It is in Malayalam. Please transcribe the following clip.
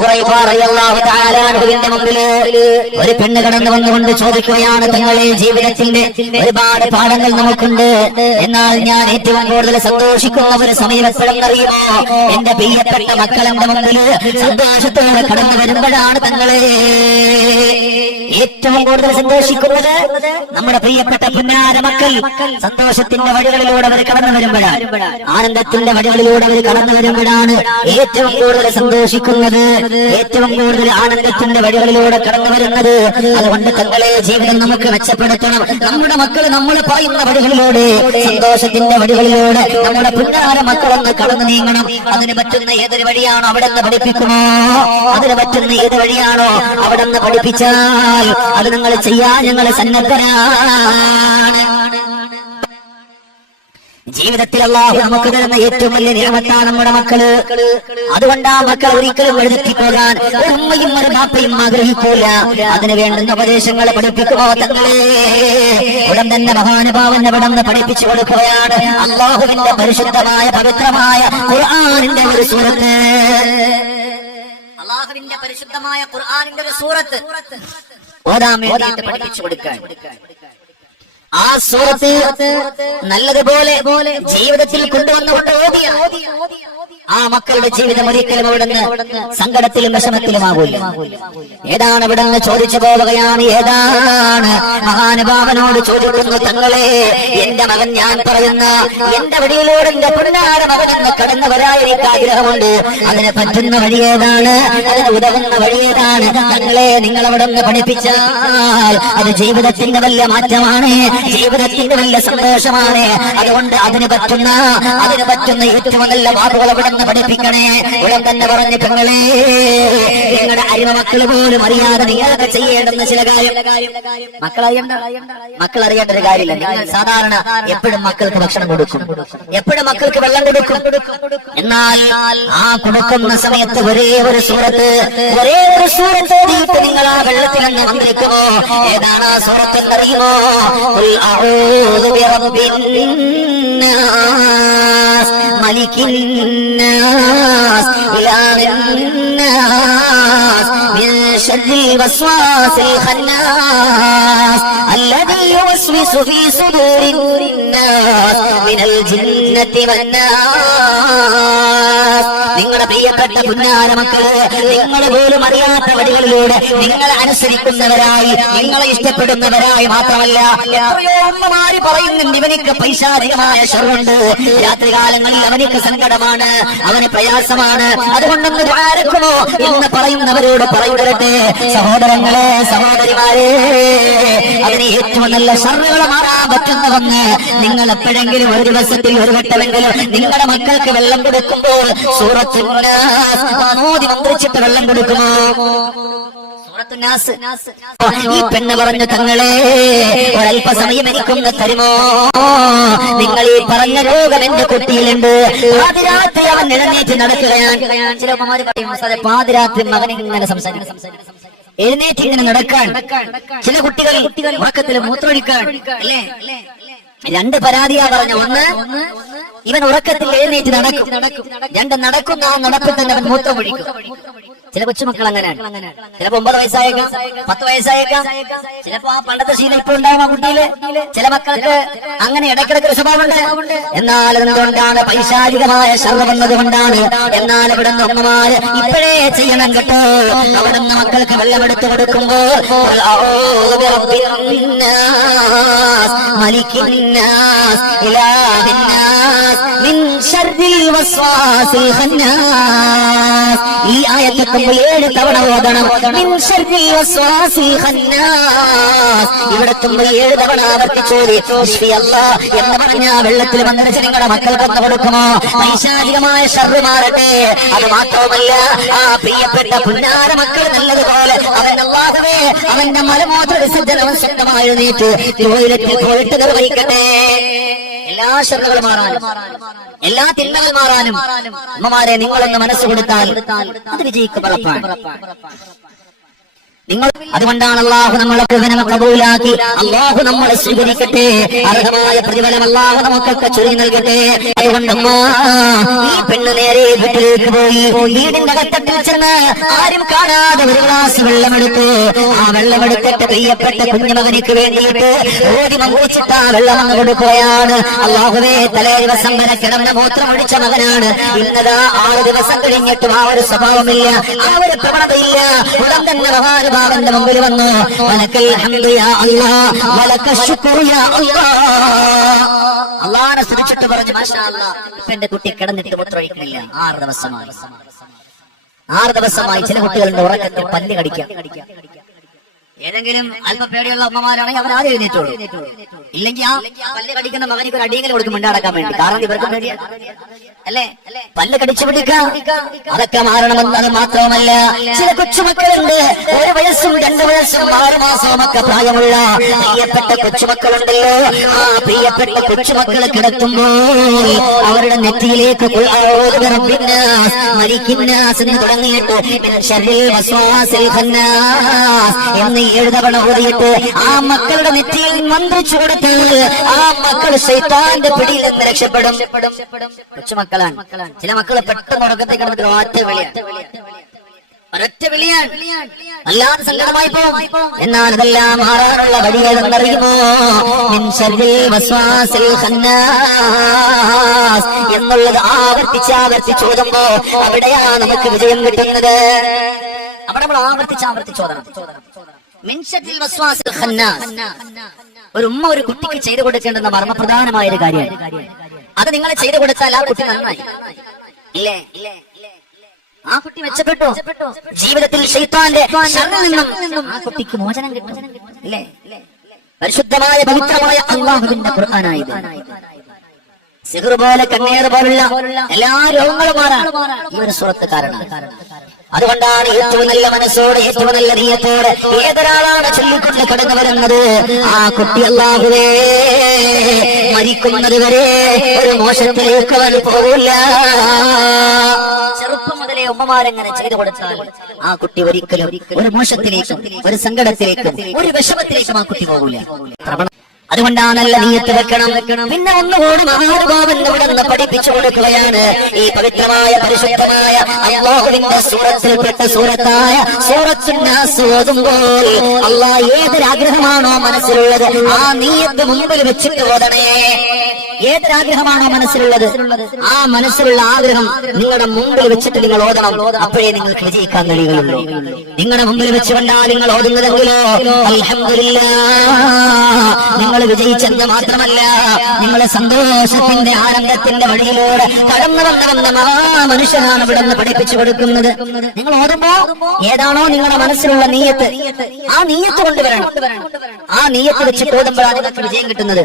ഹുറൈറ റളിയല്ലാഹു തആല അൻഹുവിന്റെ മുമ്പിൽ ഒരു പെണ്ണ് കടന്നു വന്നുകൊണ്ട് ചോദിക്കുകയാണ്, തങ്ങളെ ജീവിതത്തിന്റെ ഒരുപാട് പാഠങ്ങൾ നമുക്കുണ്ട്, എന്നാൽ ഞാൻ ഏറ്റവും കൂടുതൽ സന്തോഷിക്കുന്ന ഒരു സമയം എപ്പോഴെന്നറിയുമോ? എന്റെ പ്രിയപ്പെട്ട മക്കൾ എന്റെ മുമ്പിൽ സന്തോഷത്തോടെ കടന്നു വരുമ്പോഴാണ് തങ്ങളെ. ഏറ്റവും കൂടുതൽ സന്തോഷിക്കുന്നത് നമ്മുടെ പ്രിയപ്പെട്ട പുന്നാര മക്കൾ സന്തോഷത്തിന്റെ വഴികളിലൂടെ അവർ കടന്നു വരുമ്പോഴാണ്, ആനന്ദത്തിന്റെ വഴികളിലൂടെ അവർ കടന്നു വരുമ്പോഴാണ് ഏറ്റവും കൂടുതൽ സന്തോഷിക്കുന്നത്, ഏറ്റവും കൂടുതൽ ആനന്ദത്തിന്റെ വഴികളിലൂടെ കടന്നു വരുന്നത്. അതുകൊണ്ട് തങ്ങളെ ജീവിതം നമുക്ക് മെച്ചപ്പെടുത്തണം. നമ്മുടെ മക്കൾ നമ്മൾ പറയുന്ന വഴികളിലൂടെ, സന്തോഷത്തിന്റെ വഴികളിലൂടെ നമ്മുടെ പുന്നാര മക്കളൊന്ന് കടന്നു നീങ്ങണം. അതിന് പറ്റുന്ന ഏതൊരു വഴിയാണോ അവിടെ നിന്ന് പഠിപ്പിക്കുമോ, അതിന് പറ്റുന്ന ഏത് വഴിയാണോ അവിടെ നിന്ന് പഠിപ്പിച്ചാൽ അത് നിങ്ങൾ ചെയ്യാൻ ഞങ്ങൾ സന്നദ്ധരാണ്. ജീവിതത്തിൽ അല്ലാഹു നമുക്ക് തരുന്ന ഏറ്റവും വലിയ നിയമത്താണ് നമ്മുടെ മക്കള്. അതുകൊണ്ട് ആ മക്കൾ ഒരിക്കലും എഴുതിപ്പോകാൻ ഒരു ഉമ്മയും ഒരു ബാപ്പയും ആഗ്രഹിക്കൂല. അതിന് വേണ്ടുന്ന ഉപദേശങ്ങൾ പഠിപ്പിക്കുമോ തങ്ങളെ? ഉടൻ തന്നെ മഹാനുഭാവന്റെ വിടന്ന് പഠിപ്പിച്ചു കൊടുക്കുകയാണ് അല്ലാഹുവിന്റെ പരിശുദ്ധമായ പവിത്രമായ ഖുർആനിന്റെ ഒരു സൂറത്ത്. അല്ലാഹുവിന്റെ പരിശുദ്ധമായ ഖുർആനിന്റെ ഒരു സൂറത്ത് ഓതാൻ വേണ്ടിയിട്ട് പഠിപ്പിച്ചു കൊടുക്കാൻ. ആ സൂറത്ത് നല്ലതുപോലെ ജീവിതത്തിൽ കൊണ്ടുവന്നുകൊണ്ട് ഓതിയ ആ മക്കളുടെ ജീവിതം ഒരിക്കലും അവിടുന്ന് സങ്കടത്തിലും വിഷമത്തിലുമാകൂല. ഏതാണ് അവിടുന്ന് ചോദിച്ചു പോവുകയാണ്, ഏതാണ് മഹാനുഭാവനോട് ചോദിക്കുന്നു, തങ്ങളെ എന്റെ മകൻ ഞാൻ പറയുന്ന എന്റെ വഴിയിലൂടെ എന്റെ പുന്നാര മകനെന്ന് കടന്നു വരാൻ എനിക്ക് ആഗ്രഹമുണ്ട്. അതിന് പറ്റുന്ന വഴി ഏതാണ്, അതിന് ഉതകുന്ന വഴി ഏതാണ്? തങ്ങളെ നിങ്ങൾ അവിടുന്ന് പഠിപ്പിച്ചാൽ അത് ജീവിതത്തിന്റെ വലിയ മാറ്റമാണ്, ജീവിതത്തിന്റെ വലിയ സന്തോഷമാണ്. അതുകൊണ്ട് അതിന് പറ്റുന്ന ഏറ്റവും നല്ല വാക്കുകൾ അവിടെ പഠിപ്പിക്കണേ. ഉടൻ തന്നെ പറഞ്ഞു, പെങ്ങളെ നിങ്ങളുടെ അരിമ മക്കൾ പോലും അറിയാതെ നിങ്ങളൊക്കെ ചെയ്യേണ്ടുന്ന ചില കാര്യം മക്കൾ അറിയേണ്ട ഒരു കാര്യമില്ല. നിങ്ങൾ സാധാരണ എപ്പോഴും മക്കൾക്ക് ഭക്ഷണം കൊടുക്കും, എപ്പോഴും മക്കൾക്ക് വെള്ളം കൊടുക്കും. എന്നാൽ ആ കൊടുക്കുന്ന സമയത്ത് ഒരേ ഒരു സൂറത്ത് ഓതിയിട്ട് നിങ്ങൾ ആ വെള്ളത്തിൽ നിന്ന് വന്നിരിക്കുമോ? ഏതാണ് ആ സൂറത്ത് എന്നറിയുമോ? ملك الناس إله الناس من شر الوسواس الخناس الذي يوسوس في صدور الناس من الجنة والناس. നിങ്ങളുടെ പ്രിയപ്പെട്ട പുന്നാര മക്കള് നിങ്ങൾ പോലും അറിയാത്ത വഴികളിലൂടെ നിങ്ങളെ അനുസരിക്കുന്നവരായി, നിങ്ങളെ ഇഷ്ടപ്പെടുന്നവരായി മാത്രമല്ല, എത്രയോ അമ്മമാര് പറയുന്നുണ്ട് ഇവനിക്ക് പൈശാചികമായ ശർറുണ്ട്, രാത്രികാലങ്ങളിൽ അവനിക്ക് സങ്കടമാണ്, അവന് പ്രയാസമാണ്, അതുകൊണ്ടൊന്ന് ദ്വാരക്കുമോ എന്ന് പറയുന്നവരോട് പറയുകട്ടെ, സഹോദരങ്ങളെ സഹോദരിമാരെ, അതിന് ഏറ്റവും നല്ല ശർറുകൾ മാറാൻ പറ്റുന്നവന്ന് നിങ്ങൾ എപ്പോഴെങ്കിലും ഒരു ദിവസത്തിൽ ഒരു വട്ടമെങ്കിലും നിങ്ങളുടെ മക്കൾക്ക് വെള്ളം കൊടുക്കുമ്പോൾ സൂറത്ത് മോദി മന്ത്രിച്ചിട്ട് വെള്ളം കൊടുക്കുമോ? ഈ പെണ്ണ് പറഞ്ഞു, തങ്ങളെ ഒരല്പസമയം എനിക്കൊന്ന് തരുമോ? നിങ്ങൾ ഈ പറഞ്ഞ രോഗം എന്റെ കുട്ടിയിലുണ്ട്. പാതിരാത്രി അവൻ എഴുന്നേറ്റ് നടക്കുകയാണ്. ചില ഉമ്മമാര് പറയും, പാതിരാത്രി മകൻ ഇങ്ങനെ സംസാരിക്കും, എഴുന്നേറ്റ് ഇങ്ങനെ നടക്കാൻ. ചില കുട്ടികൾ ഉറക്കത്തിൽ മൂത്രമൊഴിക്കാൻ. അല്ലേ? രണ്ട് പരാതിയാ പറഞ്ഞ. ഒന്ന്, ഇവൻ ഉറക്കത്തിൽ എഴുന്നേറ്റ് നടക്കും. രണ്ട്, നടക്കുന്ന ആ നടപ്പിൽ തന്നെ അവൻ മൂത്രം ഒഴിക്കും. ചില കൊച്ചുമക്കൾ അങ്ങനെയാണ്. ചിലപ്പോ 9 വയസ്സായേക്കാം, 10 വയസ്സായേക്കാം. ചിലപ്പോ ആ പണ്ടത്തെ ശീലം ഇപ്പൊ ഉണ്ടാവും ആ കുട്ടിയില്. ചില മക്കൾക്ക് അങ്ങനെ ഇടയ്ക്കിടയ്ക്ക് സ്വഭാവമുണ്ട്. എന്നാൽ എന്തുകൊണ്ടാണ്? പൈശാചികമായ ശർവ വന്നത് കൊണ്ടാണ്. എന്നാൽ ഇവിടുന്ന് അമ്മമാര് ഇപ്പോഴേ ചെയ്യണം കേട്ടോ. അവിടുന്ന് മക്കൾക്ക് വെള്ളമെടുത്ത് കൊടുക്കുമ്പോൾ ഈ ആയത്തൊക്കെ 7 തവണ ഓതണം. ഇവിടെ 7 തവണ ആവർത്തിച്ചോതി എന്ന് പറഞ്ഞ വെള്ളത്തിൽ വന്നിട്ട് നിങ്ങളുടെ മക്കൾക്കൊന്ന് കൊടുക്കുമോ? പൈശാചികമായ ശർറ് മാറട്ടെ. അത് മാത്രവുമല്ല, ആ പ്രിയപ്പെട്ട പുന്നാര മക്കൾ നല്ലതുപോലെ അവൻ അല്ലാഹുവേ അവന്റെ മലമൂത്ര വിസർജനം സ്വന്തമായി എഴുന്നേറ്റ് ടോയ്ലറ്റിൽ പോയിട്ട് നിർവഹിക്കട്ടെ. എല്ലാ ശർറുകൾ മാറാനും എല്ലാ തിന്മകൾ മാറാനും അമ്മമാരെ നിങ്ങളൊന്ന് മനസ്സ് കൊടുത്താൽ അത് വിജയിക്കും. നിങ്ങൾ അതുകൊണ്ടാണ് അല്ലാഹു നമ്മളെ കബൂലാക്കി, അല്ലാഹു നമ്മളെ സ്വീകരിക്കട്ടെ, അർഹമായ പ്രതിഫലം അല്ലാഹു നമുക്കൊക്കെ ചൊരിഞ്ഞു നൽകട്ടെ. അതുകൊണ്ടമ്മ ഈ പെണ്ണ് നേരെ വീട്ടിലേക്ക് പോയി. വീടിന്റെ അകത്തട്ടിൽ ചെന്ന് ആരും കാണാതെ ഒരു ഗ്ലാസ് വെള്ളമെടുത്തു. ആ വെള്ളമെടുത്തിട്ട് പ്രിയപ്പെട്ട കുഞ്ഞുമകനിക്ക് വേണ്ടിയിട്ട് ഓടി മന്ത്രിച്ചിട്ട് ആ വെള്ളം അങ്ങ് കൊടുക്കുകയാണ്. അല്ലാഹുവേ, തലേ ദിവസം വരെ കിടന്ന മൂത്രമൊഴിച്ച മകനാണ്. ഇന്നതാ 6 ദിവസം കഴിഞ്ഞിട്ടും ആ ഒരു സ്വഭാവമില്ല, ആ ഒരു പ്രവണതയില്ല. ഉടൻ തന്നെ മഹാനുഭാവന്റെ മുമ്പിൽ വന്നു, വലക്കൽ ഹംദു യാ അല്ലാഹ് വലക ശുക്റു യാ അല്ലാഹ്. അല്ലാഹനെ സ്തുതിച്ചിട്ട് പറഞ്ഞു, മാഷാ അല്ലാഹ്, ഇപ്പൊ എന്റെ കുട്ടി കിടന്നിട്ട് മൂത്രമൊഴിക്കുന്നില്ല. 6 ദിവസമായി. ചില കുട്ടികളുടെ ഉറക്കത്തിൽ പല്ല് കടിക്കാം. ഏതെങ്കിലും അല്പ പേടിയുള്ള അമ്മമാരാണെങ്കിൽ അവർ ആദ്യം എഴുന്നേറ്റോളൂ. ഇല്ലെങ്കിൽ ആ പല്ല് കടിക്കുന്ന മകനിക്ക് ഒരു അടിയെങ്കിലും കൊടുക്കും മിണ്ടാടക്കാൻ വേണ്ടി. കാരണം ഇവർക്ക് പേടിയ അല്ലേ, പല്ല് കടിച്ചു പിടിക്കാം. അതൊക്കെ മാറണമെന്നത് മാത്രമല്ല, ചില കൊച്ചുമക്കളുണ്ട്, 1 വയസ്സും 2 വയസ്സും 6 മാസവും ഒക്കെ പ്രായമുള്ള പ്രിയപ്പെട്ട കൊച്ചുമക്കളുണ്ടല്ലോ. ആ പ്രിയപ്പെട്ട കൊച്ചുമക്കളെ കിടത്തുമ്പോൾ അവരുടെ നെറ്റിയിലേക്ക് മലിക്കിന്നാസ് എന്ന് തുടങ്ങിയിട്ട് എന്ന് 7 തവണ ഓതിയിട്ട് ആ മക്കളുടെ നെറ്റിയിൽ മന്ത്രിച്ചു കൊടുത്ത് ആ മക്കൾ ശൈത്താന്റെ പിടിയിൽ നിന്ന് രക്ഷപ്പെടും. കൊച്ചുമക്കളാണ്. ചില മക്കള് പെട്ടെന്ന് ഉറക്കത്തെ കിടന്നിട്ട് ഒരൊറ്റ വിളിയാണ്, അല്ലാതെ സങ്കടമായി പോകും. എന്നാൽ അതെല്ലാം മാറാനുള്ള വഴികളെന്നറിയുമോ? എന്നുള്ളത് ആവർത്തിച്ച് ഓതുമ്പോ അവിടെയാണ് നമുക്ക് വിജയം കിട്ടുന്നത്. അവിടെ നമ്മൾ ആവർത്തിച്ച് ഓതണം. ഒരു ഉമ്മ ഒരു കുട്ടിക്ക് ചെയ്തു കൊടുക്കേണ്ടുന്ന മർമ്മപ്രധാനമായ ഒരു കാര്യമാണ്. അത് നിങ്ങൾ ചെയ്തു കൊടുത്താൽ ആ കുട്ടി നന്നായി, ഇല്ലേ? ആ കുട്ടി മെച്ചപ്പെട്ടു. ജീവിതത്തിൽ ശൈത്താന്റെ ശർറിൽ നിന്നും ആ കുട്ടിക്ക് മോചനം കിട്ടും, ഇല്ലേ? പരിശുദ്ധമായ പവിത്രമായ അല്ലാഹുവിന്റെ ഖുർആനായത് സിഹർ പോലെ കണ്ണേർ പോലുള്ള എല്ലാ രോഗങ്ങളും മാറാൻ ഈ ഒരു സൂറത്ത് കാരണമാണ്. അതുകൊണ്ടാണ് ഏറ്റവും നല്ല മനസ്സോടെ ഏറ്റവും നല്ല നീയത്തോടെ ഏതൊരാളാണ് ചൊല്ലിക്കൊണ്ട് കടന്നു വരുന്നത്, ആ കുട്ടി അല്ലാഹുവേ മരിക്കുന്നത് വരെ ഒരു മോശത്തിലേക്ക് അവൻ പോകില്ല. ചെറുപ്പം മുതലേ ഉമ്മമാരെങ്ങനെ ചെയ്തു കൊടുത്താൽ ആ കുട്ടി ഒരിക്കലും ഒരു മോശത്തിലേക്കും ഒരു സങ്കടത്തിലേക്കും ഒരു വിഷമത്തിലേക്കും ആ കുട്ടി പോകില്ല. അതുകൊണ്ടാണ് നല്ല നീയത്ത് വെക്കണം. പിന്നെ ഒന്നുകൂടി മഹാനുഭാവൻ ഇവിടെ നിന്ന് പഠിപ്പിച്ചു കൊടുക്കുകയാണ്. ഈ പവിത്രമായ പരിശുദ്ധമായ അല്ലാഹുവിന്റെ സൂറത്തിൽപ്പെട്ട സൂറത്തായ സൂറത്തുൻ നാസ് ഓതുമ്പോൾ അല്ലാഹ് ഏതൊരാഗ്രഹമാണോ മനസ്സിലുള്ളത് ആ നീയത്ത് മുമ്പിൽ വെച്ചിട്ട് ഓതണേ. ഏതൊരാഗ്രഹമാണോ മനസ്സിലുള്ളത് ആ മനസ്സിലുള്ള ആഗ്രഹം നിങ്ങളുടെ മുമ്പിൽ വെച്ചിട്ട് നിങ്ങൾ ഓതണം. അപ്പോഴേ നിങ്ങൾക്ക് വിജയിക്കാൻ കഴിയുകയുള്ളൂ. നിങ്ങളുടെ മുമ്പിൽ വെച്ചുകൊണ്ടാണ് നിങ്ങൾ ഓതുന്നതെങ്കിലോ അൽഹംദുലില്ലാഹ് നിങ്ങൾ വിജയിച്ചെന്ന് മാത്രമല്ല, നിങ്ങളെ സന്തോഷത്തിന്റെ ആനന്ദത്തിന്റെ വഴിയിലൂടെ കടന്നു വന്ന മനുഷ്യനാണ് ഇവിടെ നിന്ന് പഠിപ്പിച്ചു കൊടുക്കുന്നത്. നിങ്ങൾ ഓതുമ്പോ ഏതാണോ നിങ്ങളുടെ മനസ്സിലുള്ള നീയത്ത് ആ നീയത്ത് കൊണ്ടുവരണം. ആ നീയത്ത് വെച്ചിട്ട് ഓതുമ്പോഴാണ് നിങ്ങൾക്ക് വിജയം കിട്ടുന്നത്.